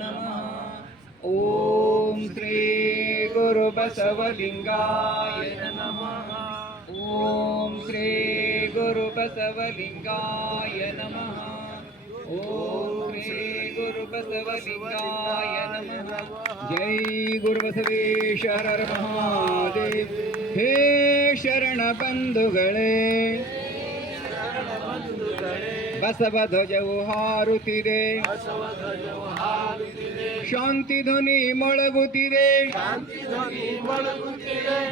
नमः ॐ श्रीगुरुबसवलिङ्गाय नमः ॐ श्रीगुरुबसवलिङ्गाय नमः ॐ श्रीगुरुबसवलिङ्गाय नमः जय गुरुबसवेश हर महादेव हे शरणबन्धुगळे ಬಸವ ಧ್ವಜವು ಹಾರುತ್ತಿದೆ. ಶಾಂತಿ ಧ್ವನಿ ಮೊಳಗುತ್ತಿದೆ.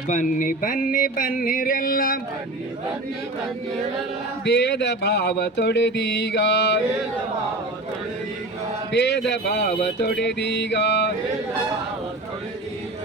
ಬನ್ನಿ ಬನ್ನಿ ಬನ್ನಿರೆಲ್ಲ. ಭೇದ ಭಾವ ತೊಡೆದೀಗ. ಭೇದ ಭಾವ ತೊಡೆದೀಗ.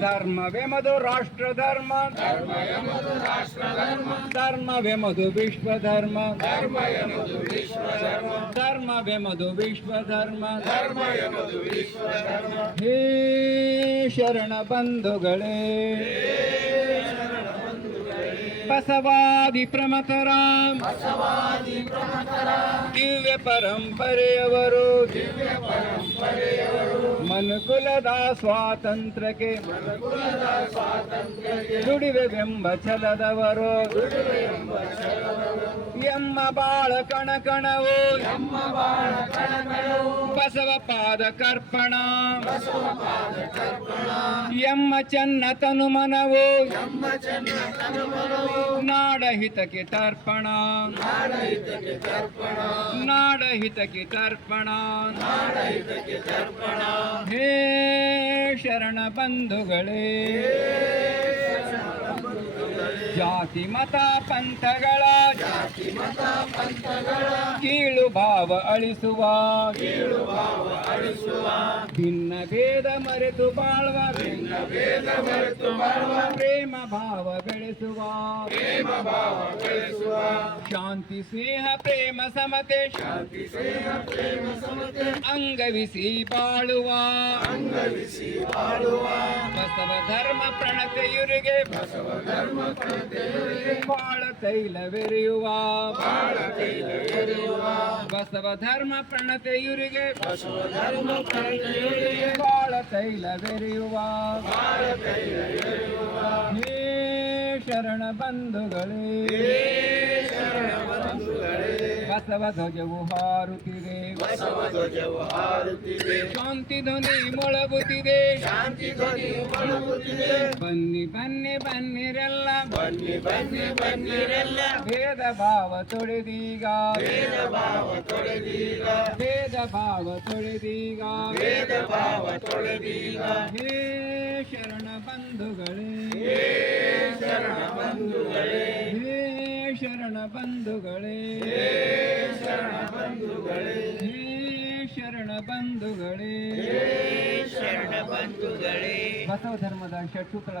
ಧರ್ಮವೆಮದು ರಾಷ್ಟ್ರ ಧರ್ಮ ಧರ್ಮವೆಮದು ವಿಶ್ವ ಧರ್ಮ ಧರ್ಮವೆಮದು ವಿಶ್ವ ಧರ್ಮ ಹೇ ಶರಣ ಬಂಧುಗಳೇ ಬಸವಾದಿ ಪ್ರಮಥರ ದಿವ್ಯ ಪರಂಪರೆಯವರು. ಮನುಕುಲದ ಸ್ವಾತಂತ್ರ್ಯಕ್ಕೆ. ದುಡಿವೆವೆಂಬ ಛಲದವರು ಎಮ್ಮ ಬಾಳ ಕಣಕಣವು. ಬಸವ ಪಾದ ಕರ್ಪಣ. ಎಮ್ಮ ಚನ್ನ ತನು ಮನವು ನಾಡ ಹಿತಕ್ಕೆ ತರ್ಪಣ. ನಾಡ ಹಿತಕ್ಕೆ ತರ್ಪಣ. ಹೇ ಶರಣ ಬಂಧುಗಳೇ. ಜಾತಿ ಮತ ಪಂಥಗಳ ಜಾತಿ ಕೀಳು ಭಾವ ಅಳಿಸುವ ಭಿನ್ನ ಭೇದ ಮರೆತು ಬಾಳುವ ಭಿನ್ನ ಭೇದ ಮರೆತು ಬಾಳುವ ಪ್ರೇಮ ಭಾವ ಬೆಳೆಸುವ ಪ್ರೇಮ ಭಾವ ಬೆಳೆಸುವ ಶಾಂತಿ ಸ್ನೇಹ ಪ್ರೇಮ ಸಮತೆ ಶಾಂತಿ ಸ್ನೇಹ ಪ್ರೇಮ ಸಮತೆ ಅಂಗವಿಸಿ ಬಾಳುವ ಅಂಗವಿಸಿ ಬಾಳುವ ಬಸವ ಧರ್ಮ ಪ್ರಣತೆಯುರಿಗೆ ಬಸವ ಧರ್ಮ ಪ್ರಣತೆಯುರಿಗೆ ಬಾಳ ತೈಲವೆರೆಯುವ ಬಾಳ ತೈಲವೆರೆಯುವ ಬಸವ ಧರ್ಮ ಪ್ರಣತೆಯುರಿಗೆ ಬಸವ ಧರ್ಮ ಪ್ರಣತೆಯುರಿಗೆ ಬಾಳ ತೈಲವೆರೆಯುವ ಬಾಳ ತೈಲವೆರೆಯುವ ಶರಣ ಬಂಧುಗಳೇ ಬಸವ ಧ್ವಜವು ಹಾರುತ್ತಿದೆ ಬಸವ ಧ್ವಜವು ಹಾರುತ್ತಿದೆ ಶಾಂತಿ ಧ್ವನಿ ಮೊಳಗುತ್ತಿದೆ. ಶಾಂತಿ ಧ್ವನಿ ಮೊಳಗುತ್ತಿದೆ. ಬನ್ನಿ ಬನ್ನಿ ಬನ್ನಿರೆಲ್ಲ. ಬನ್ನಿ ಬನ್ನಿ ಬನ್ನಿರೆಲ್ಲ. ಭೇದ ಭಾವ ತೊಳೆದೀಗ. ಭೇದ ಭಾವ ತೊಳೆದೀಗ. ಭೇದ ಭಾವ ತೊಳೆದೀಗ. ಭೇದ ಭಾವ ತೊಳೆದೀಗ. ಹೇ ಶರಣ ಬಂಧುಗಳೇ ಶರಣ ಬಂಧುಗಳೇ ಹೇ ಶರಣ ಬಂಧುಗಳೇ. ಶರಣ ಬಂಧುಗಳೇ. ಶರಣ ಬಂಧುಗಳೇ. ಶರಣ ಬಂಧುಗಳೇ. ಬಸವ ಧರ್ಮದ ಷಟ್ಸೂತ್ರ